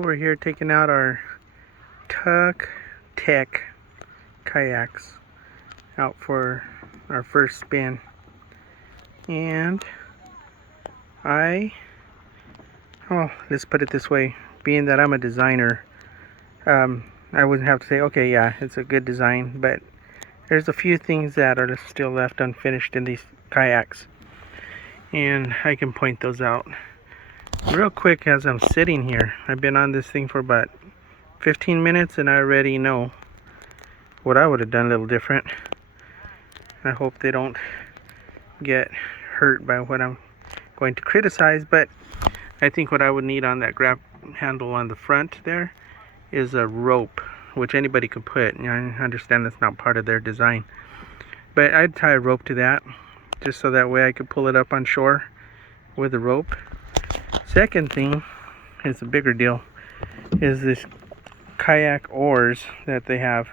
we're here taking out our TuckTec kayaks out for our first spin. And let's put it this way, being that I'm a designer, I wouldn't have to say, okay, yeah, it's a good design, but there's a few things that are still left unfinished in these kayaks, and I can point those out real quick as I'm sitting here. I've been on this thing for about 15 minutes and I already know what I would have done a little different. I hope they don't get hurt by what I'm going to criticize, but I think what I would need on that grab handle on the front there is a rope, which anybody could put. I understand that's not part of their design, but I'd tie a rope to that just so that way I could pull it up on shore with a rope. Second thing is a bigger deal, is this kayak oars that they have.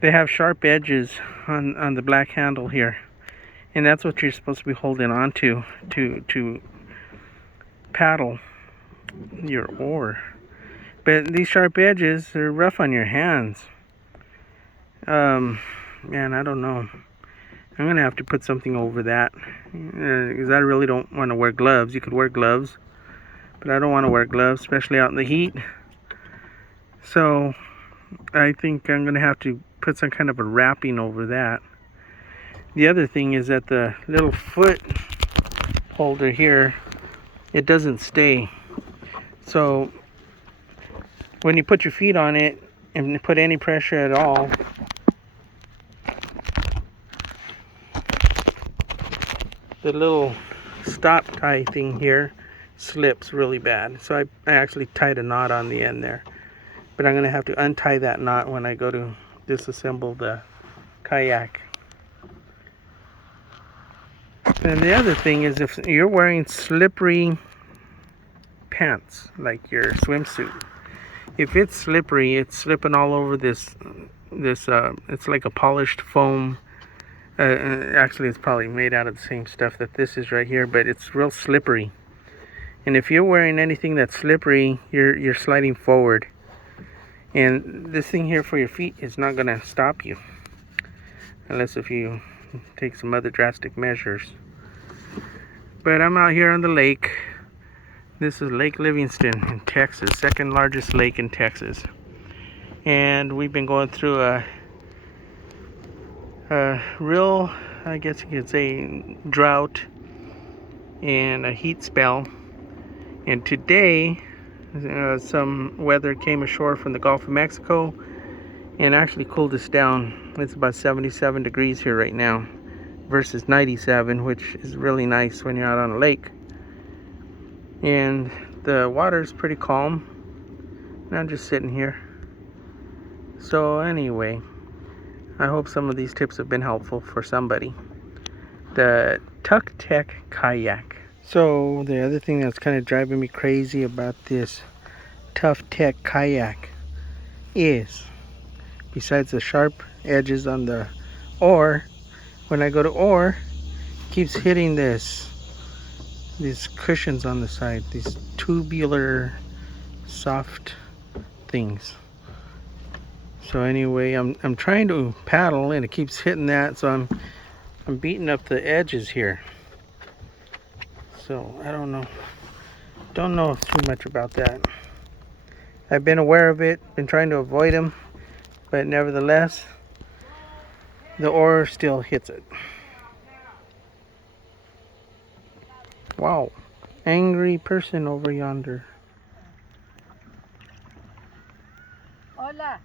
They have sharp edges on the black handle here, and that's what you're supposed to be holding on to paddle your oar. But these sharp edges are rough on your hands. Man, I don't know. I'm gonna have to put something over that, because I really don't want to wear gloves. You could wear gloves, but I don't want to wear gloves, especially out in the heat. So I think I'm gonna have to put some kind of a wrapping over that. The other thing is that the little foot holder here, it doesn't stay. So when you put your feet on it and put any pressure at all, the little stop tie thing here slips really bad. So I actually tied a knot on the end there, but I'm gonna have to untie that knot when I go to disassemble the kayak. And the other thing is, if you're wearing slippery pants like your swimsuit, if it's slippery, it's slipping all over this it's like a polished foam. Actually, it's probably made out of the same stuff that this is right here, but it's real slippery. And if you're wearing anything that's slippery, you're sliding forward. And this thing here for your feet is not going to stop you, unless if you take some other drastic measures. But I'm out here on the lake. This is Lake Livingston in Texas, second largest lake in Texas. And we've been going through a real, I guess you could say, drought and a heat spell. And today, some weather came ashore from the Gulf of Mexico and actually cooled us down. It's about 77 degrees here right now versus 97, which is really nice when you're out on a lake. And the water's pretty calm, and I'm just sitting here. So anyway, I hope some of these tips have been helpful for somebody. The TuckTec kayak. So the other thing that's kind of driving me crazy about this TuckTec kayak is, besides the sharp edges on the oar, when I go to oar, it keeps hitting these cushions on the side, these tubular soft things. So anyway, I'm trying to paddle and it keeps hitting that, so I'm beating up the edges here. So I don't know too much about that. I've been aware of it, been trying to avoid them, but nevertheless, the oar still hits it. Wow, angry person over yonder. Hola,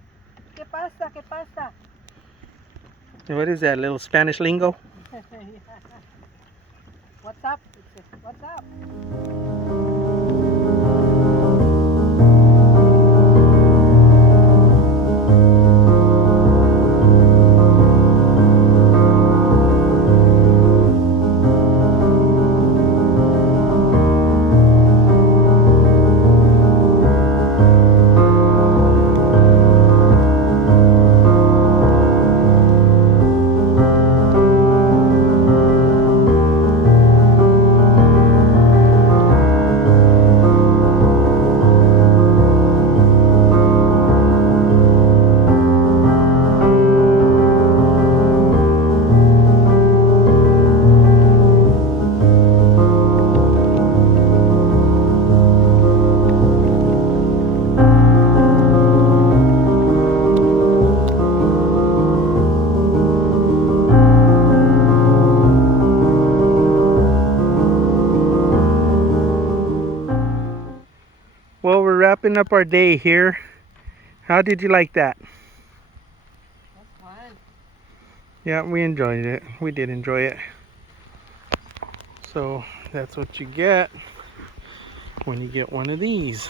¿qué pasa? ¿Qué pasa? What is that, little Spanish lingo? What's up? What's up? wrapping up our day here. How did you like that? That's fun. Yeah, we enjoyed it. We did enjoy it. So that's what you get when you get one of these.